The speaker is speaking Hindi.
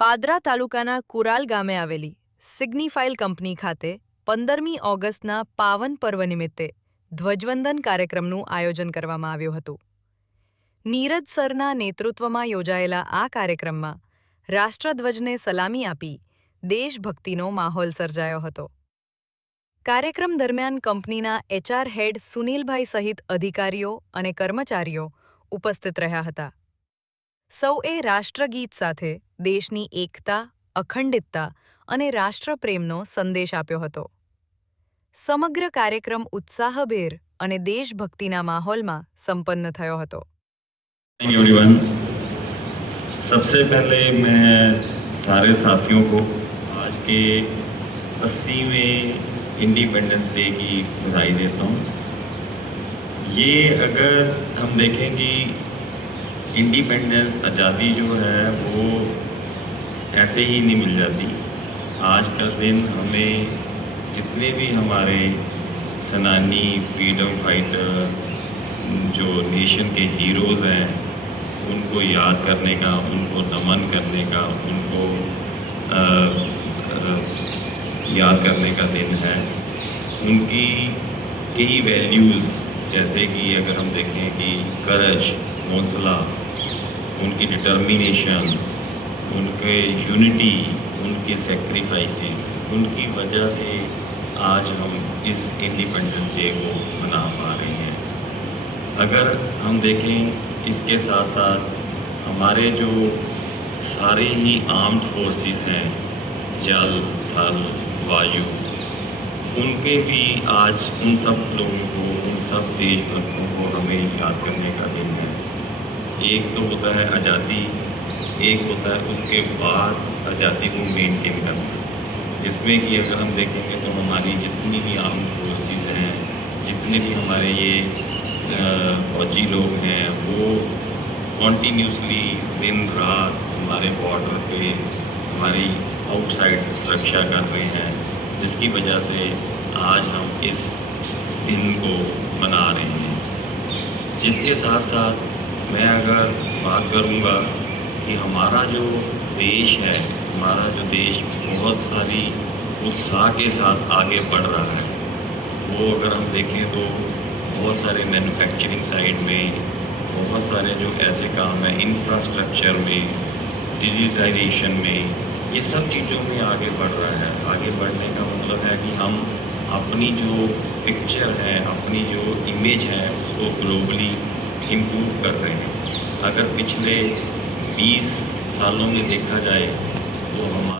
પાદરા તાલુકાના કુરાલ ગામે આવેલી સિગ્નિફાઇલ કંપની ખાતે 15મી ઓગસ્ટના પાવન પર્વ નિમિત્તે ધ્વજવંદન કાર્યક્રમનું આયોજન કરવામાં આવ્યું હતું. નીરજ સરના નેતૃત્વમાં યોજાયેલા આ કાર્યક્રમમાં રાષ્ટ્રધ્વજને સલામી આપી દેશભક્તિનો માહોલ સર્જાયો હતો. કાર્યક્રમ દરમિયાન કંપનીના એચઆર હેડ સુનિલભાઈ સહિત અધિકારીઓ અને કર્મચારીઓ ઉપસ્થિત રહ્યા હતા. સૌએ રાષ્ટ્રગીત સાથે દેશની એકતા, અખંડિતતા અને રાષ્ટ્રપ્રેમનો સંદેશ આપ્યો હતો. સમગ્ર કાર્યક્રમ ઉત્સાહભેર અને દેશભક્તિના માહોલમાં સંપન્ન થયો હતો. एवरीवन, सबसे पहले मैं सारे साथियों को आज के 80वें इंडिपेंडेंस डे की बधाई देता हूँ. ये अगर हम देखें कि इंडिपेंडेंस आज़ादी जो है वो ऐसे ही नहीं मिल जाती. आज का दिन हमें जितने भी हमारे सेनानी, फ्रीडम फाइटर्स, जो नेशन के हीरोज़ हैं, उनको याद करने का, उनको नमन करने का, उनको याद करने का दिन है. उनकी कई वैल्यूज़, जैसे कि अगर हम देखें कि करज, हौसला, उनकी डिटर्मिनेशन, उनके यूनिटी, उनके सेक्रीफाइसेस, उनकी वजह से आज हम इस इंडिपेंडेंस डे को मना पा रहे हैं. अगर हम देखें इसके साथ साथ हमारे जो सारे ही आर्म्ड फोर्सेस हैं, जल, थल, वायु, उनके भी आज उन सब लोगों को, उन सब देशभक्तों को हमें याद करने का दिन है. एक तो होता है आज़ादी, एक होता है उसके बाद आज़ादी को मेंटेन करना, जिसमें कि अगर हम देखेंगे तो हमारी जितनी भी आर्म फोर्सेस हैं, जितने भी हमारे ये फौजी लोग हैं, वो कॉन्टीन्यूसली दिन रात हमारे बॉर्डर पे हमारी आउटसाइड सुरक्षा कर रहे हैं, जिसकी वजह से आज हम इस दिन को मना रहे हैं. इसके साथ साथ मैं अगर बात करूँगा कि हमारा जो देश है, हमारा जो देश बहुत सारी उत्साह के साथ आगे बढ़ रहा है. वो अगर हम देखें तो बहुत सारे मैन्युफैक्चरिंग साइड में, बहुत सारे जो ऐसे काम हैं इंफ्रास्ट्रक्चर में, डिजिटाइजेशन में, ये सब चीज़ों में आगे बढ़ रहा है. आगे बढ़ने का मतलब है कि हम अपनी जो पिक्चर है, अपनी जो इमेज है, उसको ग्लोबली इम्प्रूव कर रहे हैं. अगर पिछले 20 सालों में देखा जाए